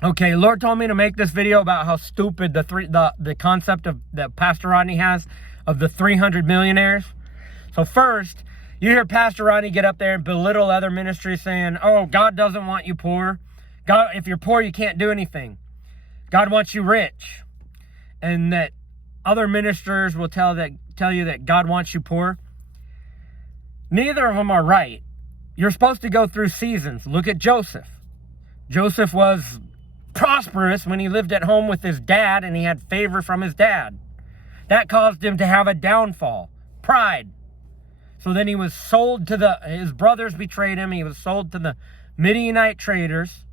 Okay, Lord told me to make this video about how stupid the concept of that Pastor Rodney has of the 300 millionaires. So first, you hear Pastor Rodney get up there and belittle other ministries saying, oh, God doesn't want you poor. God, if you're poor, you can't do anything. God wants you rich. And that other ministers will tell you that God wants you poor. Neither of them are right. You're supposed to go through seasons. Look at Joseph. Joseph was prosperous when he lived at home with his dad and he had favor from his dad. That caused him to have a downfall. Pride. So then he was sold to his brothers betrayed him. He was sold to the Midianite traders.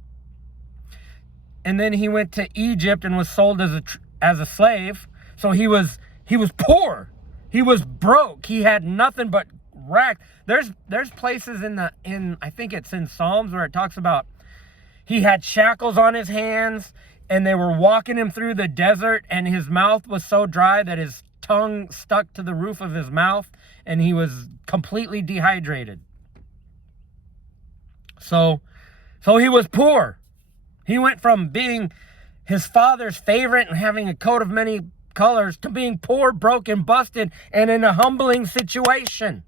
And then he went to Egypt and was sold as a slave. So he was poor. He was broke. He had nothing but rags. There's places in I think it's in Psalms where it talks about he had shackles on his hands and they were walking him through the desert and his mouth was so dry that his tongue stuck to the roof of his mouth and he was completely dehydrated. So he was poor. He went from being his father's favorite and having a coat of many colors to being poor, broke, and busted and in a humbling situation.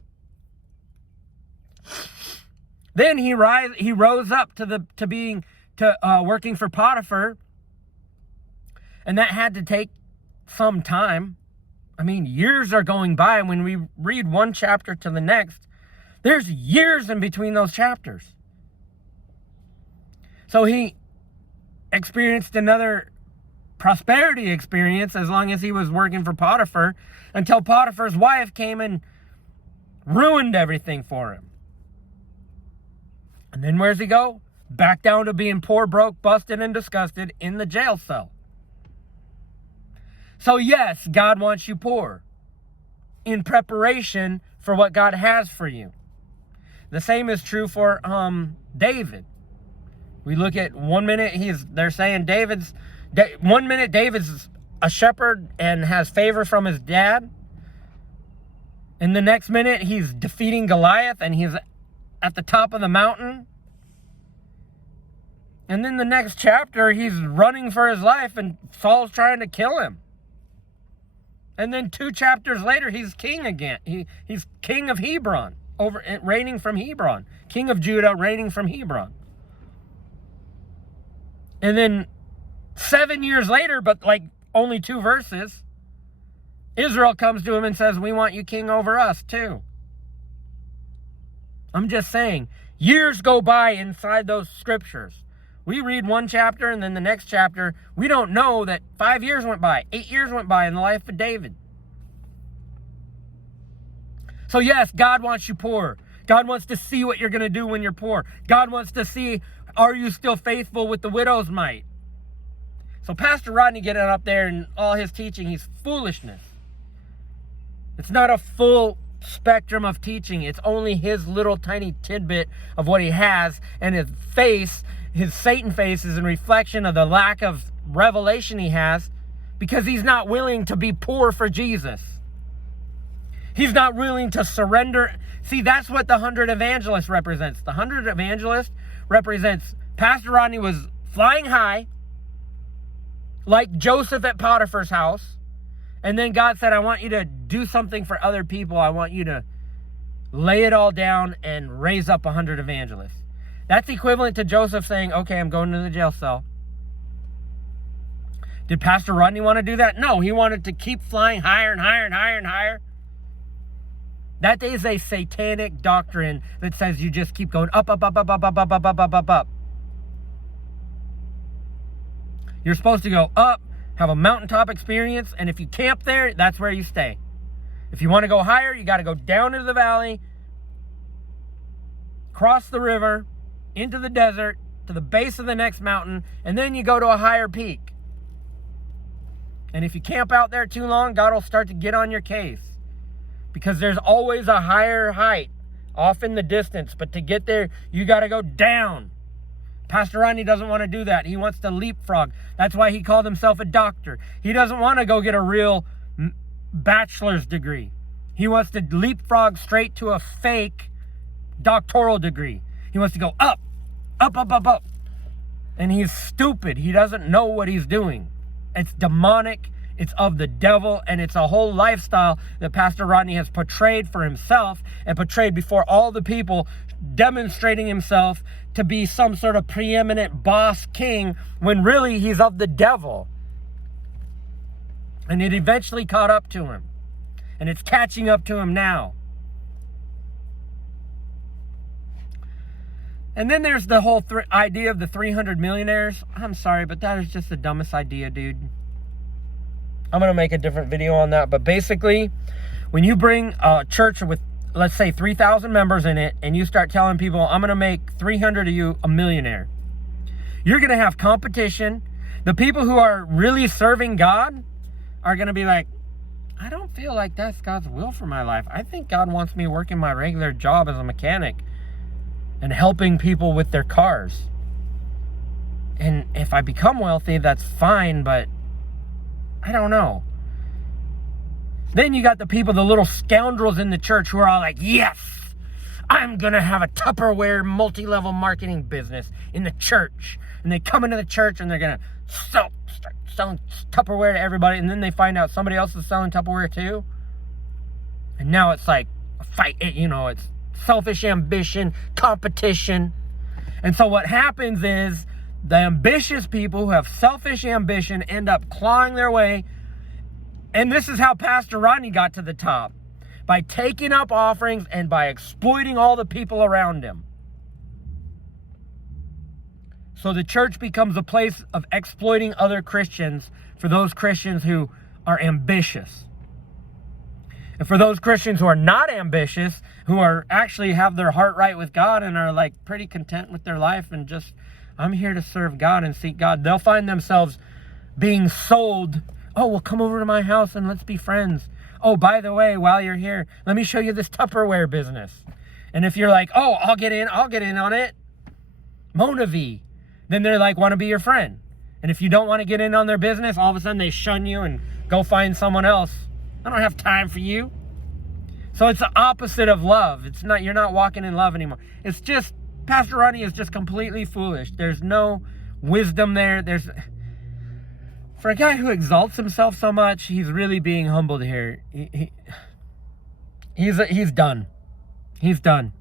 Then he rose up to working for Potiphar, and that had to take some time. I mean, years are going by. When we read one chapter to the next, there's years in between those chapters. So he experienced another prosperity experience as long as he was working for Potiphar, until Potiphar's wife came and ruined everything for him. And then where's he go? Back down to being poor, broke, busted, and disgusted in the jail cell. So yes, God wants you poor in preparation for what God has for you. The same is true for David. We look at 1 minute they're saying one minute David's a shepherd and has favor from his dad. And the next minute he's defeating Goliath and he's at the top of the mountain. And then the next chapter, he's running for his life and Saul's trying to kill him. And then 2 chapters later, he's king again. He's king of Hebron, reigning from Hebron. King of Judah, reigning from Hebron. And then 7 years later, but like only 2 verses, Israel comes to him and says, we want you king over us too. I'm just saying, years go by inside those scriptures. We read one chapter and then the next chapter, we don't know that 5 years went by, 8 years went by in the life of David. So yes, God wants you poor. God wants to see what you're going to do when you're poor. God wants to see, are you still faithful with the widow's mite? So Pastor Rodney getting up there and all his teaching, he's foolishness. It's not a full spectrum of teaching. It's only his little tiny tidbit of what he has, and his Satan face is in reflection of the lack of revelation he has, because he's not willing to be poor for Jesus. He's not willing to surrender. See, that's what the 100 evangelists represents. The 100 evangelist represents Pastor Rodney was flying high, like Joseph at Potiphar's house. And then God said, I want you to do something for other people. I want you to lay it all down and raise up 100 evangelists. That's equivalent to Joseph saying, okay, I'm going to the jail cell. Did Pastor Rodney want to do that? No, he wanted to keep flying higher and higher and higher and higher. That is a satanic doctrine that says you just keep going up, up, up, up, up, up, up, up, up, up, up, up. You're supposed to go up, have a mountaintop experience, and if you camp there, that's where you stay. If you want to go higher, you got to go down into the valley, cross the river, into the desert, to the base of the next mountain, and then you go to a higher peak. And if you camp out there too long, God will start to get on your case. Because there's always a higher height off in the distance. But to get there, you got to go down. Pastor Rodney doesn't want to do that. He wants to leapfrog. That's why he called himself a doctor. He doesn't want to go get a real bachelor's degree. He wants to leapfrog straight to a fake doctoral degree. He wants to go up, up, up, up, up. And he's stupid. He doesn't know what he's doing. It's demonic. It's of the devil, and it's a whole lifestyle that Pastor Rodney has portrayed for himself and portrayed before all the people, demonstrating himself to be some sort of preeminent boss king when really he's of the devil. And it eventually caught up to him, and it's catching up to him now. And then there's the whole idea of the 300 millionaires. I'm sorry, but that is just the dumbest idea, dude. I'm going to make a different video on that. But basically, when you bring a church with, let's say, 3,000 members in it, and you start telling people, I'm going to make 300 of you a millionaire, you're going to have competition. The people who are really serving God are going to be like, I don't feel like that's God's will for my life. I think God wants me working my regular job as a mechanic and helping people with their cars. And if I become wealthy, that's fine, but I don't know. Then you got the people, the little scoundrels in the church who are all like, yes, I'm going to have a Tupperware multi-level marketing business in the church. And they come into the church and they're going to start selling Tupperware to everybody. And then they find out somebody else is selling Tupperware too. And now it's like a fight, it's selfish ambition, competition. And so what happens is the ambitious people who have selfish ambition end up clawing their way. And this is how Pastor Rodney got to the top, by taking up offerings and by exploiting all the people around him. So the church becomes a place of exploiting other Christians for those Christians who are ambitious. And for those Christians who are not ambitious, who are actually have their heart right with God and are like pretty content with their life and just, I'm here to serve God and seek God, they'll find themselves being sold. Oh, well, come over to my house and let's be friends. Oh, by the way, while you're here, let me show you this Tupperware business. And if you're like, oh, I'll get in on it, Mona V, then they're like, want to be your friend. And if you don't want to get in on their business, all of a sudden they shun you and go find someone else. I don't have time for you. So it's the opposite of love. It's not, you're not walking in love anymore. It's just, Pastor Rodney is just completely foolish. There's no wisdom there. For a guy who exalts himself so much, he's really being humbled here. He's done. He's done.